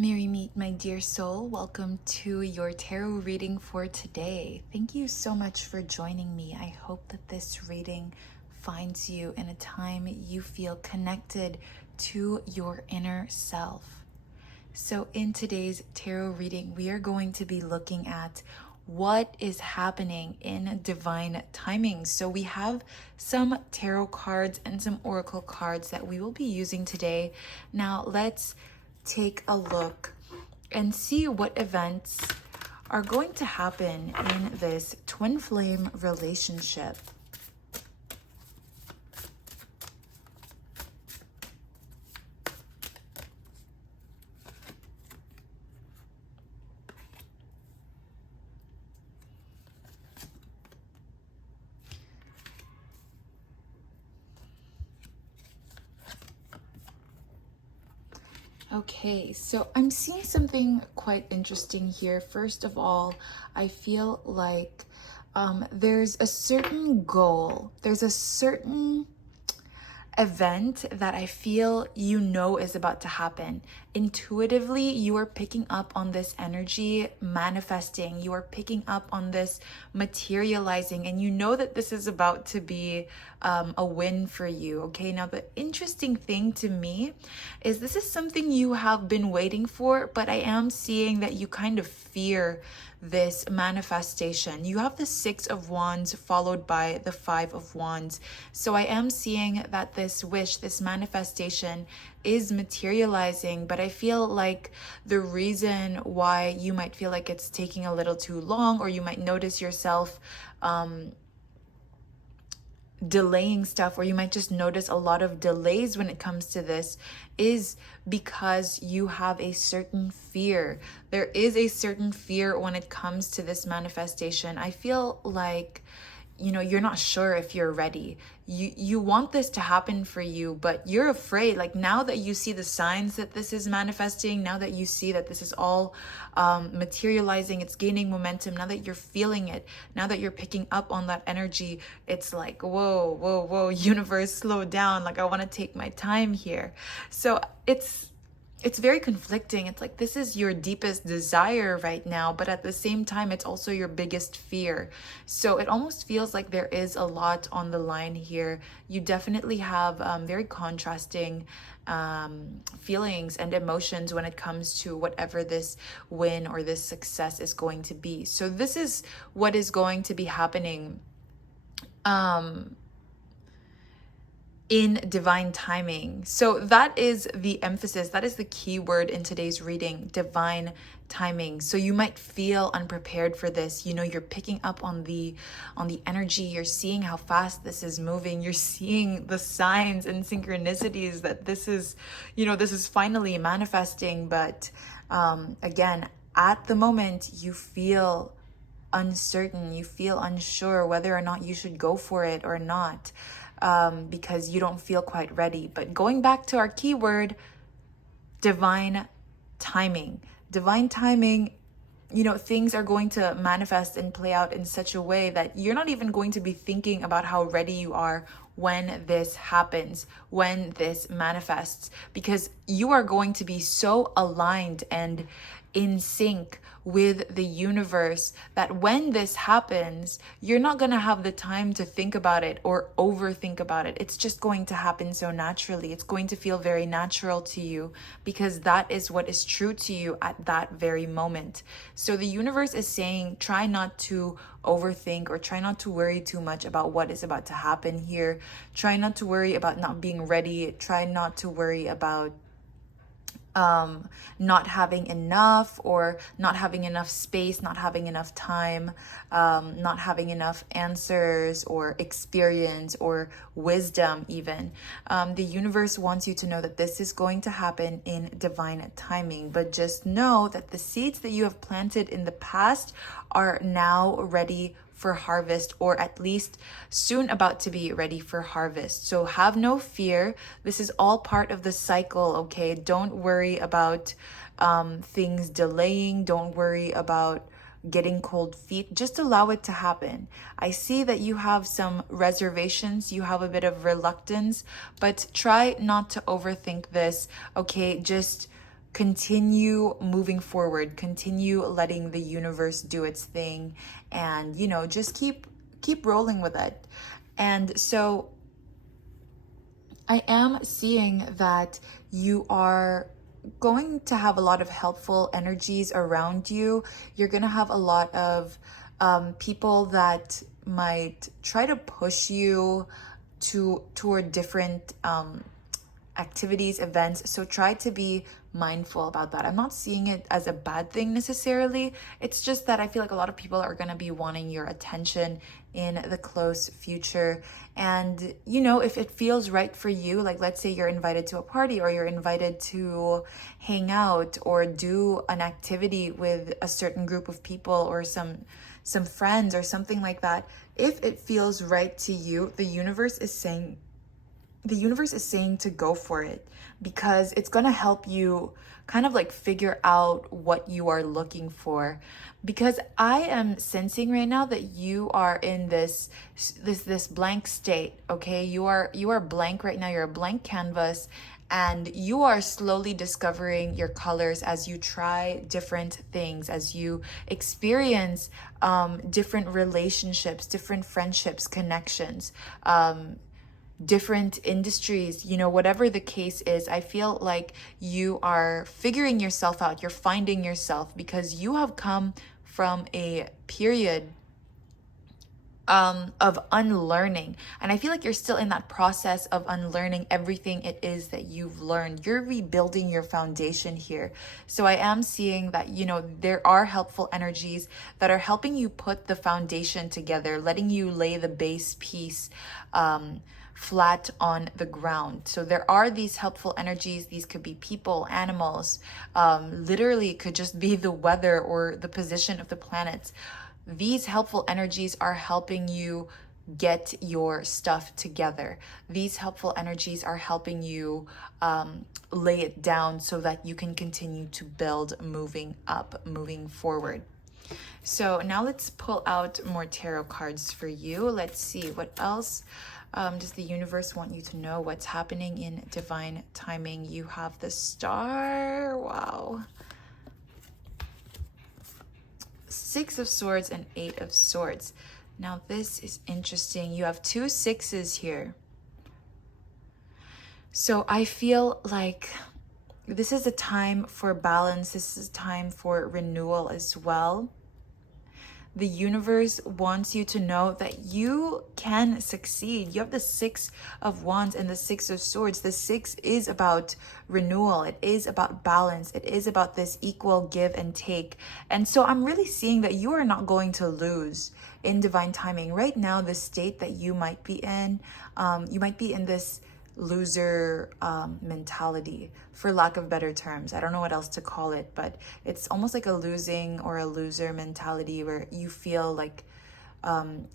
Merry meet, my dear soul. Welcome to your tarot reading for today. Thank you so much for joining me. I hope that this reading finds you in a time you feel connected to your inner self. So in today's tarot reading, we are going to be looking at what is happening in divine timing. So we have some tarot cards and some oracle cards that we will be using today. Now let's take a look and see what events are going to happen in this twin flame relationship. Okay, so I'm seeing something quite interesting here. First of all, I feel like there's a certain goal, there's a certain event that I feel is about to happen. Intuitively, you are picking up on this energy manifesting. You are picking up on this materializing, and you know that this is about to be a win for you. Okay, now the interesting thing to me is this is something you have been waiting for, but I am seeing that you kind of fear this manifestation. You have the Six of Wands followed by the Five of Wands. So I am seeing that this wish, this manifestation is materializing, but I feel like the reason why you might feel like it's taking a little too long, or you might notice yourself delaying stuff, or you might just notice a lot of delays when it comes to this, is because you have a certain fear. There is a certain fear when it comes to this manifestation. I feel like you're not sure if you're ready. You want this to happen for you, but you're afraid. Like, now that you see the signs that this is manifesting, now that you see that this is all materializing, it's gaining momentum, now that you're feeling it, now that you're picking up on that energy, it's like, whoa, universe, slow down. Like, I want to take my time here. So it's very conflicting. It's like this is your deepest desire right now, but at the same time, it's also your biggest fear. So it almost feels like there is a lot on the line here. You definitely have very contrasting feelings and emotions when it comes to whatever this win or this success is going to be. So this is what is going to be happening in divine timing. So that is the emphasis, that is the key word in today's reading, divine timing. So you might feel unprepared for this. You're picking up on the energy, you're seeing how fast this is moving, you're seeing the signs and synchronicities that this is finally manifesting. But again, at the moment, you feel uncertain, you feel unsure whether or not you should go for it or not. Because you don't feel quite ready. But going back to our keyword, divine timing. Divine timing, things are going to manifest and play out in such a way that you're not even going to be thinking about how ready you are when this happens, when this manifests, because you are going to be so aligned and in sync with the universe that when this happens, you're not going to have the time to think about it or overthink about it. It's just going to happen so naturally. It's going to feel very natural to you because that is what is true to you at that very moment. So the universe is saying, try not to overthink or try not to worry too much about what is about to happen here. Try not to worry about not being ready. Try not to worry about not having enough, or not having enough space, not having enough time, not having enough answers or experience or wisdom even. The universe wants you to know that this is going to happen in divine timing, but just know that the seeds that you have planted in the past are now ready for harvest, or at least soon about to be ready for harvest. So have no fear. This is all part of the cycle, okay? Don't worry about things delaying. Don't worry about getting cold feet. Just allow it to happen. I see that you have some reservations. You have a bit of reluctance, but try not to overthink this, okay? Just continue moving forward, continue letting the universe do its thing, and just keep rolling with it. And so I am seeing that you are going to have a lot of helpful energies around you. You're going to have a lot of people that might try to push you toward different activities, events. So try to be mindful about that. I'm not seeing it as a bad thing necessarily. It's just that I feel like a lot of people are going to be wanting your attention in the close future. And, if it feels right for you, like let's say you're invited to a party or you're invited to hang out or do an activity with a certain group of people or some friends or something like that. If it feels right to you, the universe is saying to go for it, because it's going to help you kind of like figure out what you are looking for. Because I am sensing right now that you are in this blank state. Okay, you are blank right now. You're a blank canvas, and you are slowly discovering your colors as you try different things, as you experience different relationships, different friendships, connections, different industries, whatever the case is. I feel like you are figuring yourself out. You're finding yourself, because you have come from a period of unlearning. And I feel like you're still in that process of unlearning everything it is that you've learned. You're rebuilding your foundation here. So I am seeing that, there are helpful energies that are helping you put the foundation together, letting you lay the base piece flat on the ground. So there are these helpful energies. These could be people, animals, literally it could just be the weather or the position of the planets. These helpful energies are helping you get your stuff together. These helpful energies are helping you lay it down so that you can continue to build, moving forward. So now let's pull out more tarot cards for you. Let's see what else does the universe want you to know. What's happening in divine timing? You have the Star. Wow. Six of Swords and Eight of Swords. Now this is interesting. You have 2 6s here. So I feel like this is a time for balance. This is a time for renewal as well. The universe wants you to know that you can succeed. You have the 6 of Wands and the 6 of Swords. The 6 is about renewal. It is about balance. It is about this equal give and take. And so I'm really seeing that you are not going to lose in divine timing. Right now, the state that you might be in, you might be in this loser mentality, for lack of better terms. I don't know what else to call it, but it's almost like a losing or a loser mentality where you feel like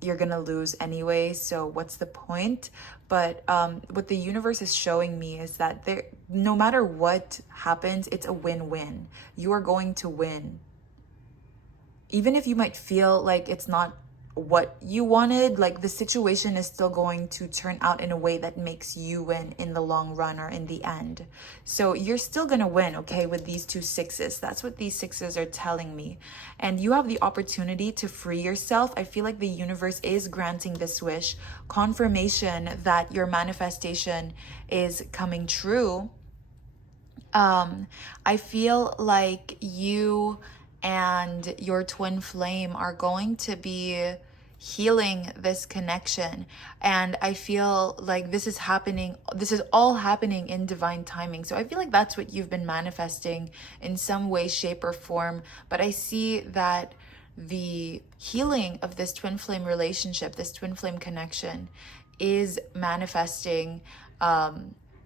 you're gonna lose anyway, so what's the point? But what the universe is showing me is that no matter what happens, it's a win-win. You are going to win. Even if you might feel like it's not what you wanted, like the situation is still going to turn out in a way that makes you win in the long run or in the end. So you're still gonna win, okay, with these 2 6s. That's what these 6s are telling me. And you have the opportunity to free yourself. I feel like the universe is granting this wish, confirmation that your manifestation is coming true. I feel like you and your twin flame are going to be healing this connection. And I feel like this is all happening in divine timing. So I feel like that's what you've been manifesting in some way, shape, or form. But I see that the healing of this twin flame relationship, this twin flame connection, is manifesting.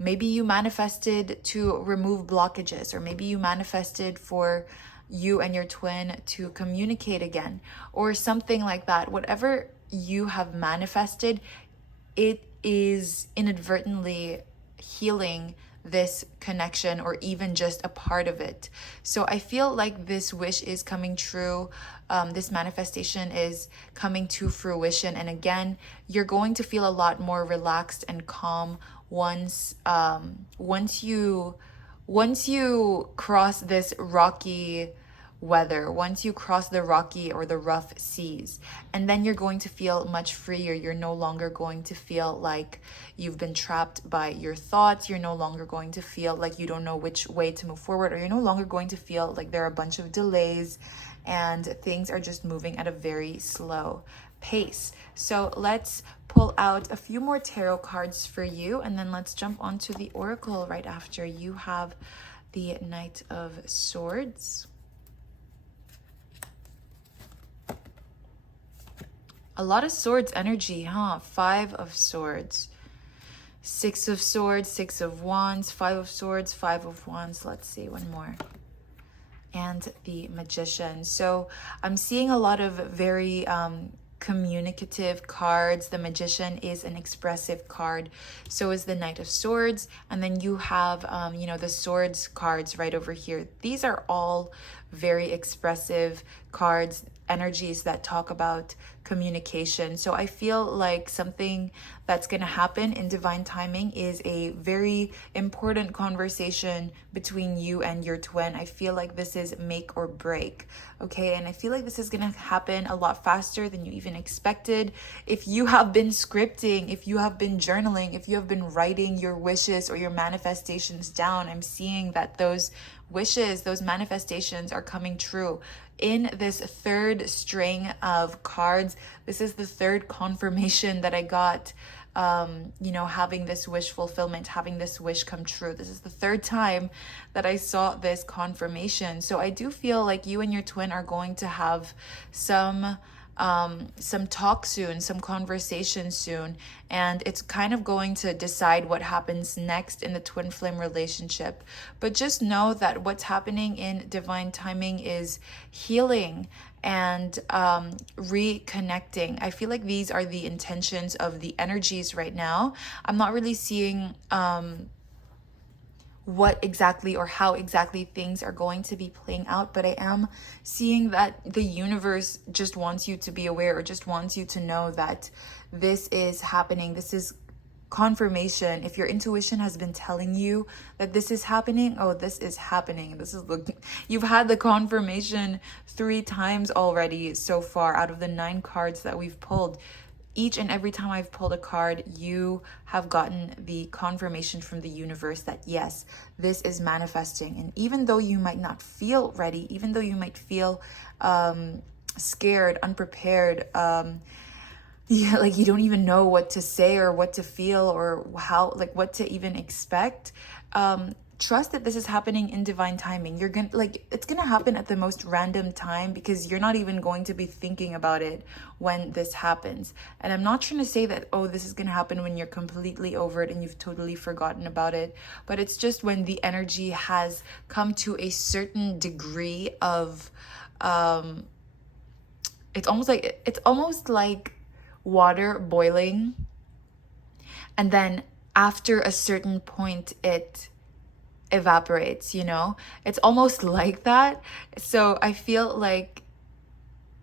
Maybe you manifested to remove blockages, or maybe you manifested for you and your twin to communicate again, or something like that. Whatever you have manifested, it is inadvertently healing this connection, or even just a part of it. So I feel like this wish is coming true. This manifestation is coming to fruition. And again, you're going to feel a lot more relaxed and calm once you once you cross this rocky weather, once you cross the rocky or the rough seas, and then you're going to feel much freer. You're no longer going to feel like you've been trapped by your thoughts. You're no longer going to feel like you don't know which way to move forward, or you're no longer going to feel like there are a bunch of delays and things are just moving at a very slow pace. So let's pull out a few more tarot cards for you, and then let's jump onto the oracle right after. You have the Knight of Swords, a lot of swords energy, huh? 5 of Swords, 6 of Swords, 6 of Wands, 5 of Swords, 5 of Wands. Let's see, one more. And the Magician. So I'm seeing a lot of very communicative cards. The Magician is an expressive card. So is the Knight of Swords. And then you have, the Swords cards right over here. These are all very expressive cards, energies that talk about communication. So I feel like something that's going to happen in divine timing is a very important conversation between you and your twin. I feel like this is make or break, okay? And I feel like this is going to happen a lot faster than you even expected. If you have been scripting, if you have been journaling, if you have been writing your wishes or your manifestations down, I'm seeing that those wishes, those manifestations are coming true. In this third string of cards, this is the third confirmation that I got, having this wish fulfillment, having this wish come true. This is the third time that I saw this confirmation. So I do feel like you and your twin are going to have some talk soon, some conversation soon, and it's kind of going to decide what happens next in the twin flame relationship. But just know that what's happening in divine timing is healing and reconnecting. I feel like these are the intentions of the energies right now. I'm not really seeing what exactly or how exactly things are going to be playing out, but I am seeing that the universe just wants you to be aware, or just wants you to know that this is happening. This is confirmation. If your intuition has been telling you that this is happening, oh, this is happening. You've had the confirmation 3 times already so far out of the 9 cards that we've pulled. Each and every time I've pulled a card, you have gotten the confirmation from the universe that yes, this is manifesting. And even though you might not feel ready, even though you might feel scared, unprepared, like you don't even know what to say or what to feel or how, like what to even expect, trust that this is happening in divine timing. It's gonna happen at the most random time, because you're not even going to be thinking about it when this happens. And I'm not trying to say that, oh, this is gonna happen when you're completely over it and you've totally forgotten about it, but it's just when the energy has come to a certain degree of it's almost like water boiling, and then after a certain point it evaporates, it's almost like that. So I feel like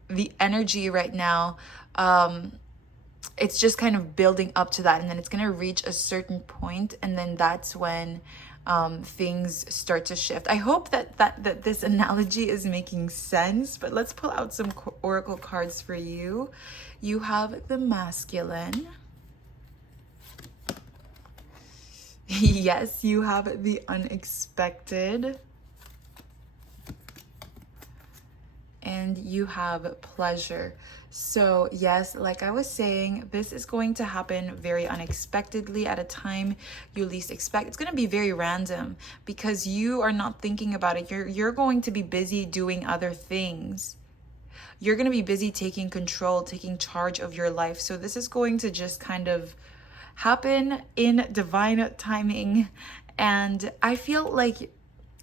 the energy right now, it's just kind of building up to that, and then it's going to reach a certain point, and then that's when things start to shift. I hope that this analogy is making sense, but let's pull out some oracle cards for you. You have the Masculine. Yes, you have the Unexpected. And you have Pleasure. So yes, like I was saying, this is going to happen very unexpectedly at a time you least expect. It's going to be very random because you are not thinking about it. You're going to be busy doing other things. You're going to be busy taking control, taking charge of your life. So this is going to just kind of happen in divine timing. And I feel like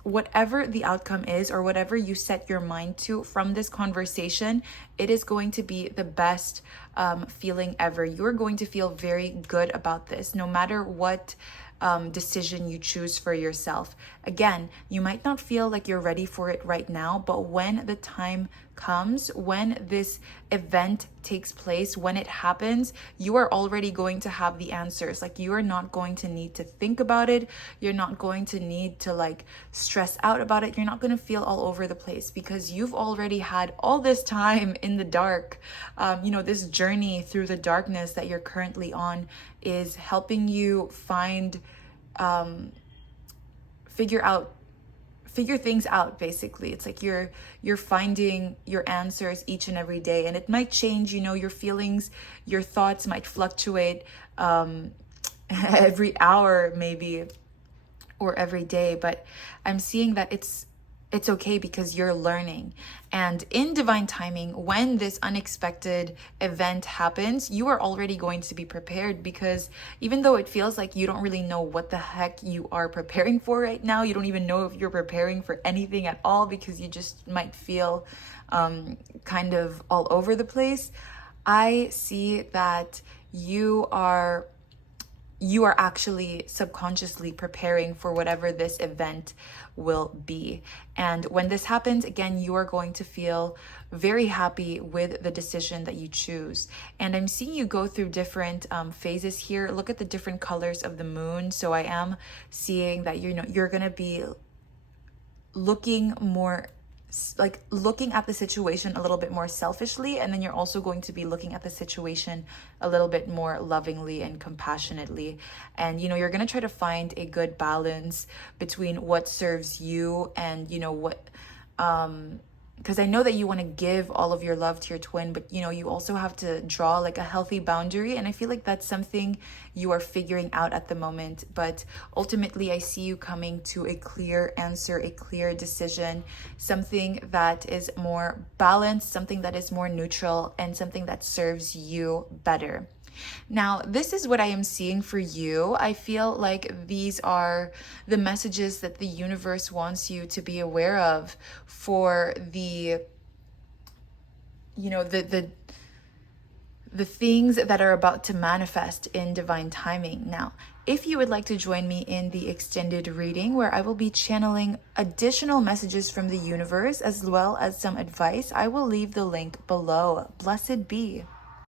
whatever the outcome is, or whatever you set your mind to from this conversation, it is going to be the best feeling ever. You're going to feel very good about this, no matter what decision you choose for yourself. Again, you might not feel like you're ready for it right now, but when the time comes, when this event takes place, when it happens, you are already going to have the answers. Like, you are not going to need to think about it. You're not going to need to like stress out about it. You're not going to feel all over the place because you've already had all this time in the dark. This journey through the darkness that you're currently on is helping you figure things out. Basically, it's like you're finding your answers each and every day, and it might change. Your feelings, your thoughts might fluctuate every hour maybe, or every day, but I'm seeing that it's okay because you're learning. And in divine timing, when this unexpected event happens, you are already going to be prepared, because even though it feels like you don't really know what the heck you are preparing for right now, you don't even know if you're preparing for anything at all, because you just might feel kind of all over the place. I see that you are actually subconsciously preparing for whatever this event will be. And when this happens, again, you are going to feel very happy with the decision that you choose. And I'm seeing you go through different phases here. Look at the different colors of the moon. So I am seeing that you're going to be looking at the situation a little bit more selfishly, and then you're also going to be looking at the situation a little bit more lovingly and compassionately. And you're going to try to find a good balance between what serves you and what because I know that you want to give all of your love to your twin, but you also have to draw like a healthy boundary, and I feel like that's something you are figuring out at the moment. But ultimately, I see you coming to a clear answer, a clear decision, something that is more balanced, something that is more neutral, and something that serves you better. Now, this is what I am seeing for you. I feel like these are the messages that the universe wants you to be aware of for the things that are about to manifest in divine timing. Now, if you would like to join me in the extended reading, where I will be channeling additional messages from the universe as well as some advice, I will leave the link below. Blessed be.